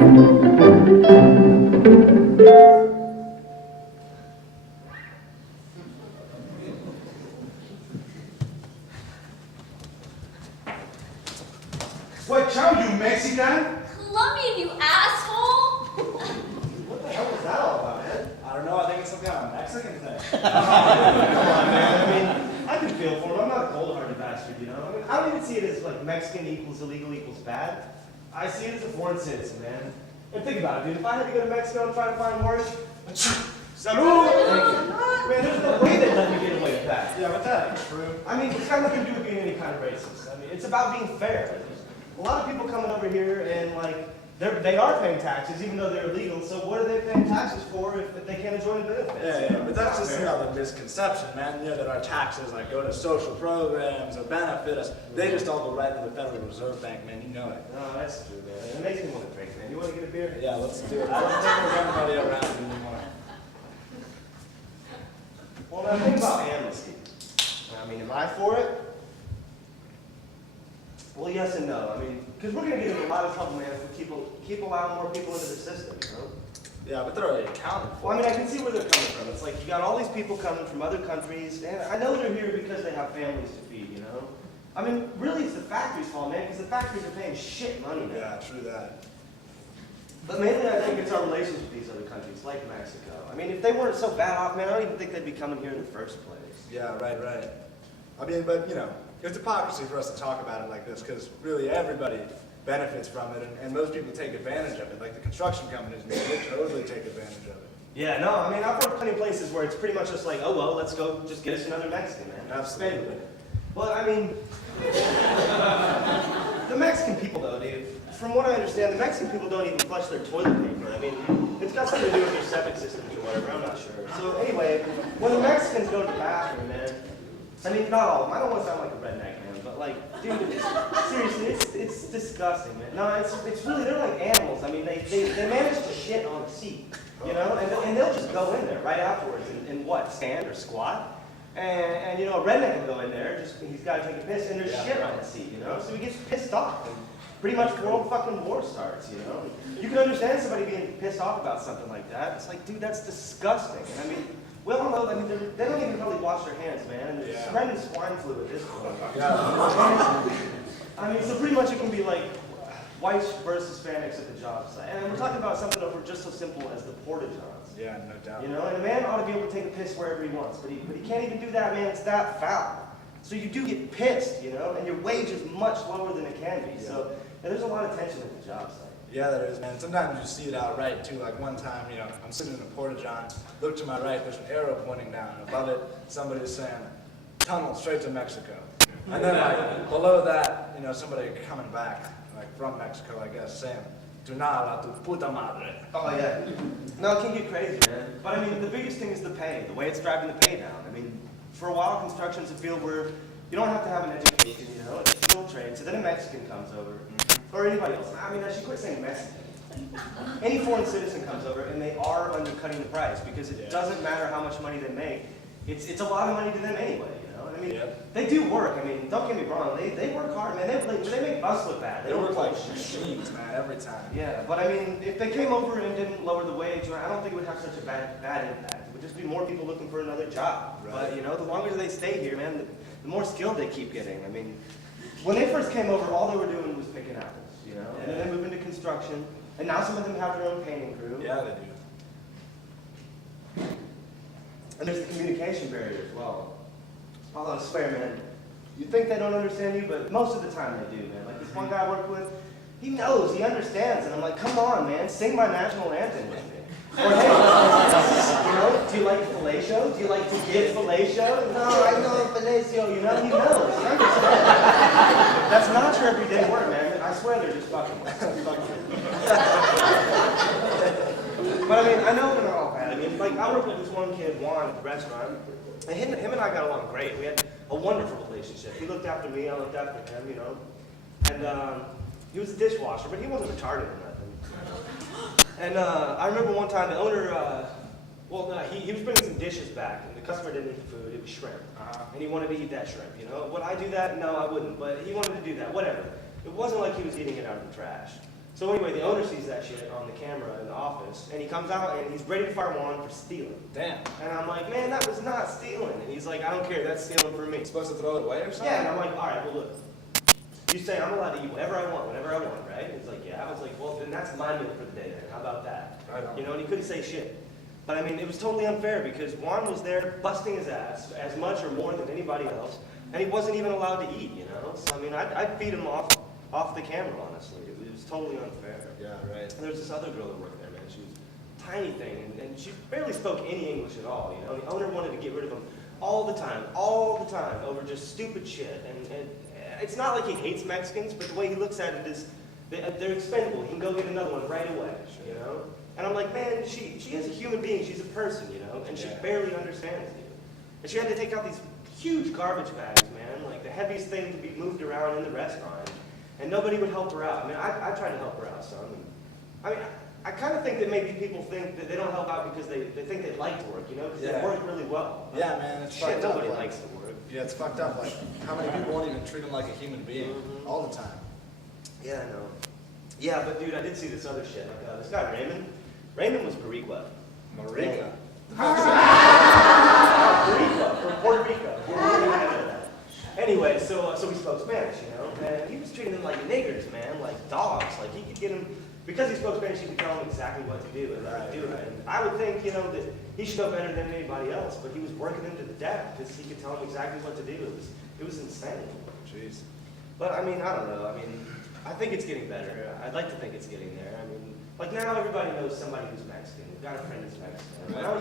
What chow, you Mexican? Colombian, you asshole! What the hell was that all about, man? I don't know, I think it's some kind of Mexican thing. Come on, man. I mean, I can feel for him. I'm not a cold-hearted bastard, you know? I mean, I don't even see it as like Mexican equals illegal equals bad. I see it as a foreign citizen, man. And think about it, dude. If I had to go to Mexico and try to find work, salud! Man, there's no way they'd let me get away with that. Yeah, but that ain't true. I mean, it's got nothing to do with being any kind of racist. I mean, it's about being fair. A lot of people coming over here and like, they are paying taxes even though they're illegal, so what are they paying taxes for if they can't enjoy the benefits? Yeah, but that's just another misconception, man. You know, that our taxes like go to social programs or benefit us. They just all go right to the Federal Reserve Bank, man. You know it. No, that's true, man. It makes me want to drink, man. You want to get a beer? Yeah, let's do it. I don't think there's anybody around anymore. Well, now think about amnesty. I mean, am I for it? Well, yes and no. I mean, because we're going to get in a lot of trouble, man, if we keep allowing more people into the system, you know? Yeah, but they're already accounted for. Well, I mean, I can see where they're coming from. It's like you got all these people coming from other countries, and I know they're here because they have families to feed, you know? I mean, really, it's the factory's fault, man, because the factories are paying shit money now. Yeah, true that. But mainly, I think it's our relations with these other countries, like Mexico. I mean, if they weren't so bad off, man, I don't even think they'd be coming here in the first place. Yeah, right. I mean, but, you know, it's hypocrisy for us to talk about it like this, because really everybody benefits from it, and most people take advantage of it. Like the construction companies, man, they totally take advantage of it. Yeah, no, I mean, I've worked plenty of places where it's pretty much just like, oh, well, let's go just get us another Mexican, man. Absolutely. Well, I mean, the Mexican people, though, dude, from what I understand, the Mexican people don't even flush their toilet paper. I mean, it's got something to do with their septic systems or whatever, I'm not sure. So anyway, when the Mexicans go to the bathroom, man, I mean, not all of them. I don't want to sound like a redneck, man, but like, dude, seriously, it's disgusting, man. No, it's really, they're like animals. I mean, they manage to shit on a seat, you know, and they'll just go in there right afterwards and what, stand or squat? And you know, a redneck will go in there, he's got to take a piss, and there's shit on his seat, you know, so he gets pissed off. And pretty much world fucking war starts, you know. You can understand somebody being pissed off about something like that. It's like, dude, that's disgusting. And I mean, we all know, I mean, they don't even really wash their hands, man. And they're spreading swine flu at this point. Yeah. I mean, so pretty much it can be like whites versus Hispanics at the job site. And we're talking about something over just so simple as the porta-johns. Yeah, no doubt. You know, and a man ought to be able to take a piss wherever he wants, but he can't even do that, man. It's that foul. So you do get pissed, you know, and your wage is much lower than it can be. So there's a lot of tension at the job site. Yeah, there is, man. Sometimes you see it outright, too. Like one time, you know, I'm sitting in a porta-john, look to my right, there's an arrow pointing down. Above it, somebody is saying, tunnel straight to Mexico. And then, like, below that, you know, somebody coming back, like, from Mexico, I guess, saying, tu nada, tu puta madre. Oh, yeah. No, it can get crazy, man. But, I mean, the biggest thing is the pay, the way it's driving the pay down. I mean, for a while, construction's a field where you don't have to have an education, you know, it's a skilled trade. So then a Mexican comes over. Or anybody else. I mean, I should quit saying Mexican. Any foreign citizen comes over and they are undercutting the price because it doesn't matter how much money they make. It's a lot of money to them anyway, you know? And I mean, they do work. I mean, don't get me wrong. They work hard, man. They make us look bad. They work like machines, man, every time. Yeah, but I mean, if they came over and didn't lower the wage, I don't think it would have such a bad impact. It would just be more people looking for another job. Right. But, you know, the longer they stay here, man, the more skilled they keep getting. I mean, when they first came over, all they were doing was picking apples. You know, and then they move into construction, and now some of them have their own painting crew. Yeah, they do. And there's the communication barrier as well. Although I swear, man, you think they don't understand you, but most of the time they do, man. Like this one guy I worked with, he knows, he understands, and I'm like, come on, man, sing my national anthem with me. Or hey, you know, do you like fellatio? Do you like to give fellatio? No, I know fellatio, you know, he knows, he understands. That's not your everyday word, man. I swear they're just fucking. But I mean, I know they're not all bad. I mean, like, I worked with this one kid, Juan, at the restaurant, and him and I got along great. We had a wonderful relationship. He looked after me, I looked after him, you know. And he was a dishwasher, but he wasn't retarded or nothing. And I remember one time the owner, he was bringing some dishes back, and the customer didn't eat the food, it was shrimp. And he wanted to eat that shrimp, you know. Would I do that? No, I wouldn't, but he wanted to do that, whatever. It wasn't like he was eating it out of the trash. So anyway, the owner sees that shit office, and he comes out and he's ready to fire Juan for stealing. Damn. And I'm like, man, that was not stealing. And he's like, I don't care, that's stealing for me. Supposed to throw it away or something? Yeah, and I'm like, all right, well, look. You say I'm allowed to eat whatever I want, whenever I want, right? And he's like, yeah. I was like, well, then that's my meal for the day then. How about that? Right on. You know, and he couldn't say shit. But I mean, it was totally unfair because Juan was there busting his ass as much or more than anybody else, and he wasn't even allowed to eat, you know? So, I mean, I'd feed him off the camera, honestly. It was totally unfair. Yeah, right. And there was this other girl that worked there, man. She was a tiny thing, and she barely spoke any English at all, you know? The owner wanted to get rid of him all the time, over just stupid shit. And it's not like he hates Mexicans, but the way he looks at it is they're expendable. He can go get another one right away, you know? And I'm like, man, she is a human being. She's a person, you know? And she barely understands you. And she had to take out these huge garbage bags, man, like the heaviest thing to be moved around in the restaurant. And nobody would help her out. I mean, I tried to help her out some. And, I mean, I kind of think that maybe people think that they don't help out because they think they like to work, you know? Because they work really well. Yeah, man, it's Shit, fucked up. nobody Like, likes to work. yeah, it's fucked up. Like, how many people won't even treat him like a human being all the time? Yeah, I know. Yeah, but dude, I did see this other shit. Like, this guy Raymond was Boricua. Marica. Boricua, from Puerto Rico. Anyway, so we spoke Spanish, you know, and he was treating them like niggers, man, like dogs. Like he could get them, because he spoke Spanish, he could tell them exactly what to do and how to do it. And I would think, you know, that he should know better than anybody else, but he was working them to the death because he could tell them exactly what to do. It was insane. Jeez. But I mean, I don't know. I mean, I think it's getting better. I'd like to think it's getting there. I mean, like now everybody knows somebody who's Mexican. We've got a friend who's Mexican. When I was